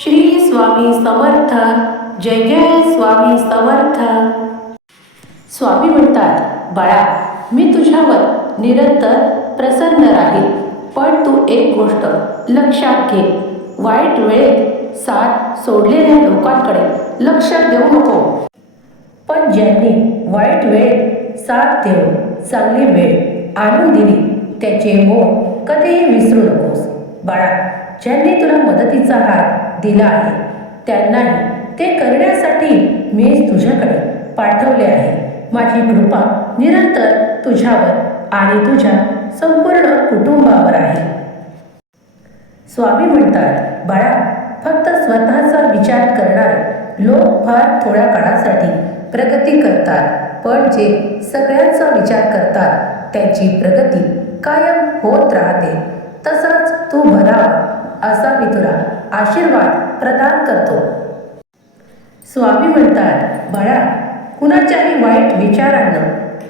श्री स्वामी समर्थ जय जय स्वामी समर्थ. स्वामी म्हणतात बाळा मी तुझ्यावर निरंतर प्रसन्न राहील पण तू एक गोष्ट लक्षात घे. वाईट वेळेत साथ सोडलेल्या लोकांकडे लक्ष देऊ नको. पण ज्यांनी वाईट वेळेत साथ देऊन चांगली वेळ आणून दिली त्याचे मोह कधीही विसरू नकोस. बाळा ज्यांनी तुला मदतीचा हात दिला आहे. त्यांनाही ते करण्यासाठी मीच तुझ्याकडे पाठवले आहे. माझी कृपा निरंतर तुझ्यावर आणि तुझ्या संपूर्ण कुटुंबावर आहे. स्वामी म्हणतात बाळा फक्त स्वतःचा विचार करणारे लोक फार थोड्या काळासाठी प्रगती करतात. पण जे सगळ्यांचा विचार करतात त्यांची प्रगती कायम होत राहते. तसाच तू भरावा असा मी तुला आशीर्वाद प्रदान करतो. स्वामी म्हणतात बाळा कुणाच्याही वाईट विचारांना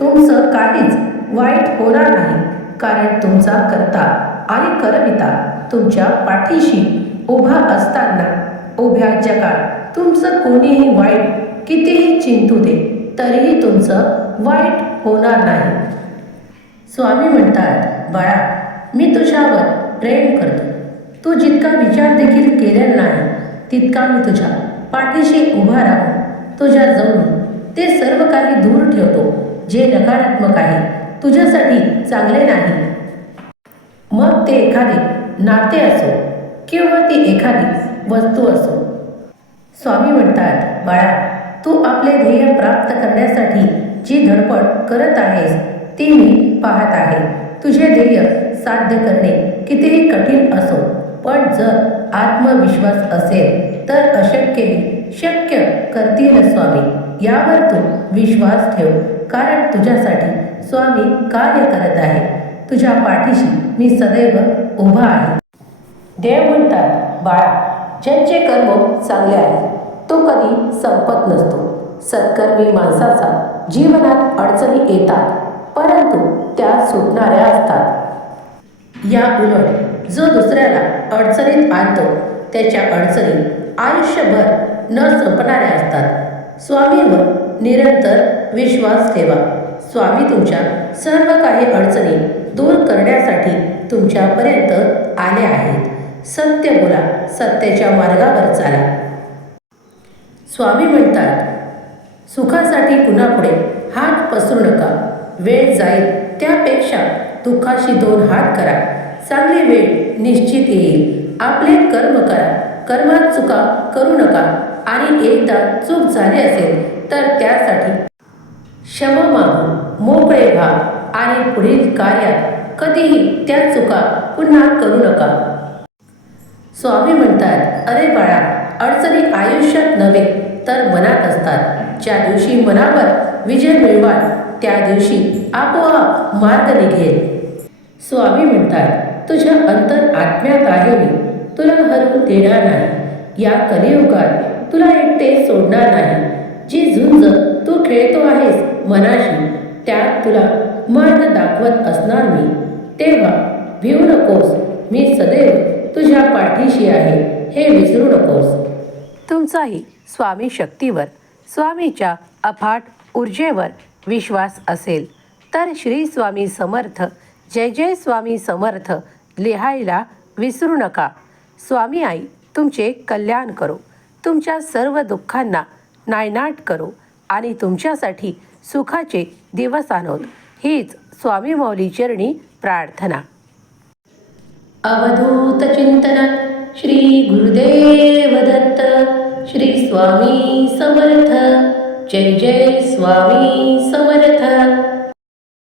तुमचं काहीच वाईट होणार नाही. कारण तुमचा करता आणि करविता तुमच्या पाठीशी उभा असताना उभ्या जगात तुमचं कोणीही वाईट कितीही चिंतू दे तरीही तुमचं वाईट होणार नाही. स्वामी म्हणतात बाळा मी तुझ्यावर प्रेम करतो. तू जितका विचार देखील केलेला नाही तितका मी तुझ्या पाठीशी उभा राहून तुझ्या जवळून ते सर्व काही दूर ठेवतो जे नकारात्मक आहे तुझ्यासाठी चांगले नाही. मग ते एखादे नाते असो किंवा ती एखादी वस्तू असो. स्वामी म्हणतात बाळा तू आपले ध्येय प्राप्त करण्यासाठी जी धडपड करत आहेस ती मी पाहत आहे. तुझे ध्येय साध्य करणे कितीही कठीण असो पण जर आत्मविश्वास असेल तर अशक्य शक्य करतील स्वामी? यावर तू विश्वास ठेव कारण तुझ्यासाठी स्वामी कार्य करत आहे. तुझ्या पाठीशी मी सदैव उभा आहे. देव म्हणतात बाळा ज्यांचे कर्म चांगले आहे तो कधी संपत नसतो. सत्कर्मी माणसाचा जीवनात अडचणी येतात परंतु त्या सुटणाऱ्या असतात. या उलट जो दुसऱ्याला अडचणीत आणतो त्याच्या अडचणी आयुष्यभर न संपणाऱ्या असतात. स्वामीवर निरंतर विश्वास ठेवा. स्वामी तुमच्या सर्व काही अडचणी दूर करण्यासाठी तुमच्यापर्यंत आले आहेत. सत्य बोला सत्याच्या मार्गावर चाला. स्वामी म्हणतात सुखासाठी कुणापुढे हात पसरू नका. वेळ जाईल त्यापेक्षा दुःखाशी दोन हात करा. चांगली वेळ निश्चित येईल. आपले कर्म करा. कर्मात चुका करू नका. आणि एकदा चूक झाली असेल तर त्यासाठी क्षमा मागून मोकळे व्हा. आणि पुढील कार्यात कधीही त्या चुका पुन्हा करू नका. स्वामी म्हणतात अरे बाळा अडचणी आयुष्यात नव्हे तर मनात असतात. ज्या दिवशी मनावर विजय मिळवाल त्या दिवशी आपोआप मार्ग निघेल. स्वामी म्हणतात तुझ्या अंतर आत्म्यात आहे मी. तुला हरवून देणार नाही. या कलियुगात तुला एकटे सोडणार नाही. जी झुंज तू खेळतो आहेस मनाशी त्यात तुला मार्ग दाखवत असणार मी. तेव्हा भिवू नकोस. मी सदैव तुझ्या पाठीशी आहे. हे विसरू नकोस. तुमचाही स्वामी शक्तीवर स्वामीच्या अफाट ऊर्जेवर विश्वास असेल. तर श्री स्वामी समर्थ जय जय स्वामी समर्थ. लिहायला विसरू नका. स्वामी आई तुमचे कल्याण करो. तुमच्या सर्व दुःखांना नायनाट करो आणि तुमच्यासाठी सुखाचे दिवस आणोत. हीच स्वामी मौली चरणी प्रार्थना. अवधूत चिंतन श्री गुरुदेव दत्त श्री स्वामी समर्थ. जय जय स्वामी समर्थ.